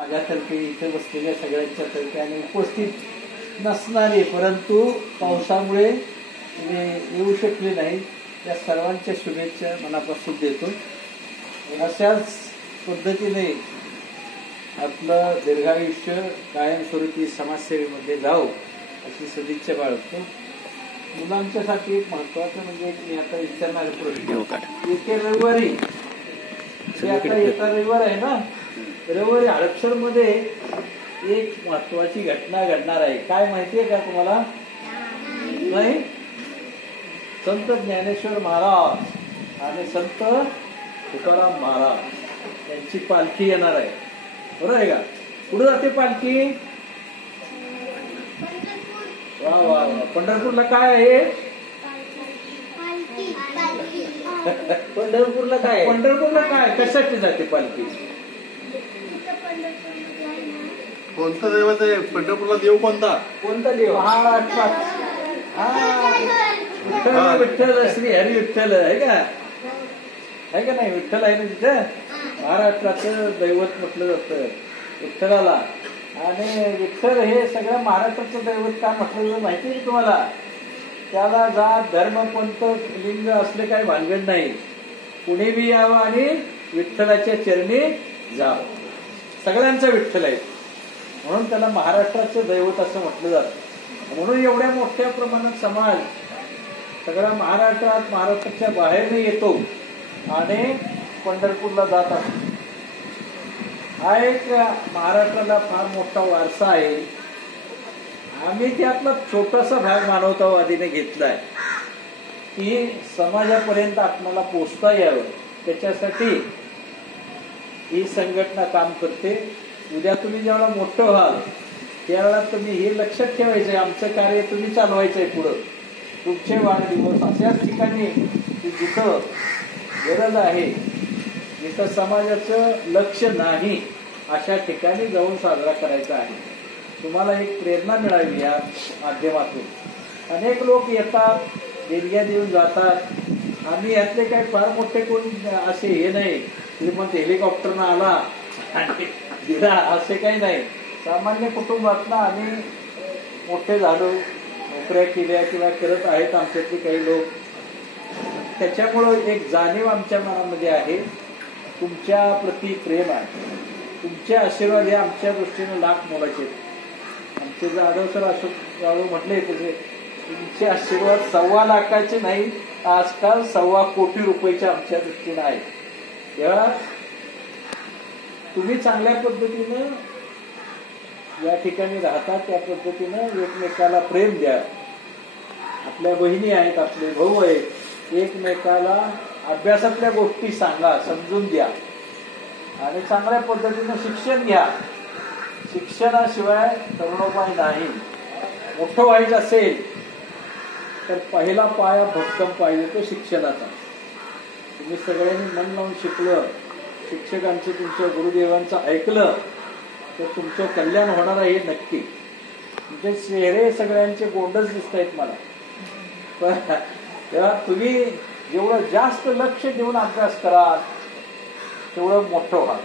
माझ्यातर्फे इथे बसलेल्या सगळ्यांच्या तर्फे आणि उपस्थित नसणारे परंतु पावसामुळे येऊ शकले नाही त्या सर्वांच्या शुभेच्छा मनापासून देतो. अशाच पद्धतीने आपलं दीर्घायुष्य कायमस्वरूपी समाजसेवेमध्ये जावं अशी सदिच्छा बाळगतो. मुलांच्यासाठी एक महत्वाचं म्हणजे मी आता विचारणारे प्रश्न येत्या रविवारी आता येता रविवार आहे ना, रविवारी हडपसर मध्ये एक महत्वाची घटना घडणार आहे. काय माहितीये का तुम्हाला? नाही? संत ज्ञानेश्वर महाराज आणि संत तुकाराम महाराज यांची पालखी येणार आहे. बरोबर आहे का? कुठे जाते पालखी? वा वा वा. पंढरपूरला काय आहे? पंढरपूरला काय? पंढरपूरला काय कशाची जाते पालखी? कोणता देवाचा आहे पंढरपूरला? देव कोणता? कोणता देव? महाराष्ट्रात विठ्ठल श्री हरी विठ्ठल आहे का? आहे का नाही? विठ्ठल आहे ना तिथं. महाराष्ट्राचं दैवत म्हटलं जातं विठ्ठलाला. आणि विठ्ठल हे सगळ्या महाराष्ट्राचं दैवत का म्हटलं जातं माहिती आहे तुम्हाला? त्याला जात धर्म पंथ लिंग असले काही भानगड नाही. कुणी बी यावं आणि विठ्ठलाच्या चरणी जावं. सगळ्यांचा विठ्ठल आहे म्हणून त्याला महाराष्ट्राचं दैवत असं म्हटलं जातं. म्हणून एवढ्या मोठ्या प्रमाणात समाज सगळा महाराष्ट्राच्या बाहेर येतो आणि पंढरपूरला जात असतो. हा एक महाराष्ट्राला फार मोठा वारसा आहे. आम्ही त्यातला छोटासा भाग मानवतावादीने घेतलाय की समाजापर्यंत आपल्याला पोचता यावं. त्याच्यासाठी ही संघटना काम करते. उद्या तुम्ही जेव्हा मोठं व्हाल त्यावेळेला तुम्ही हे लक्षात ठेवायचंय, आमचं कार्य तुम्ही चालवायचंय पुढं. तुमचे वाढदिवस अशाच ठिकाणी जिथं गरज आहे, जिथं समाजाचं लक्ष नाही अशा ठिकाणी जाऊन साजरा करायचा आहे. तुम्हाला एक प्रेरणा मिळावी या माध्यमातून. अनेक लोक येतात, देणग्या देऊन जातात. आम्ही यातले काही फार मोठे कोण असे हे नाही की मग हेलिकॉप्टरनं आला आणि दिला असे काही नाही. सामान्य कुटुंबातला आम्ही मोठे झालो, नोकऱ्या केल्या किंवा करत आहेत आमच्यातले काही लोक. त्याच्यामुळं एक जाणीव आमच्या मनामध्ये आहे, तुमच्या प्रति प्रेम आहे. तुमचे आशीर्वाद हे आमच्या दृष्टीने लाख मोलाचे. आमचे जाधव सर अशोक जाधव म्हटले तसे तुमचे आशीर्वाद 1.25 लाखाचे नाही, आजकाल 1.25 कोटी रुपयाचे आमच्या दृष्टीने आहेत. तेव्हा तुम्ही चांगल्या पद्धतीनं या ठिकाणी राहता, त्या पद्धतीनं एकमेकाला प्रेम द्या. आपल्या बहिणी आहेत, आपले भाऊ आहेत, एकमेकाला अभ्यासातल्या गोष्टी सांगा, समजून द्या आणि चांगल्या पद्धतीनं शिक्षण घ्या. शिक्षणाशिवाय तरुणोपाय नाही. मोठं व्हायचं असेल तर पहिला पाया भक्कम पाहिजे तो शिक्षणाचा. तुम्ही सगळ्यांनी मन लावून शिकलं, शिक्षकांचं तुमच्या गुरुदेवांचं ऐकलं तर तुमचं कल्याण होणार आहे नक्की. तुमचे चेहरे सगळ्यांचे गोंडच दिसत आहेत मला. तेव्हा तुम्ही जेवढं जास्त लक्ष देऊन अभ्यास कराल तेवढं मोठं व्हाल.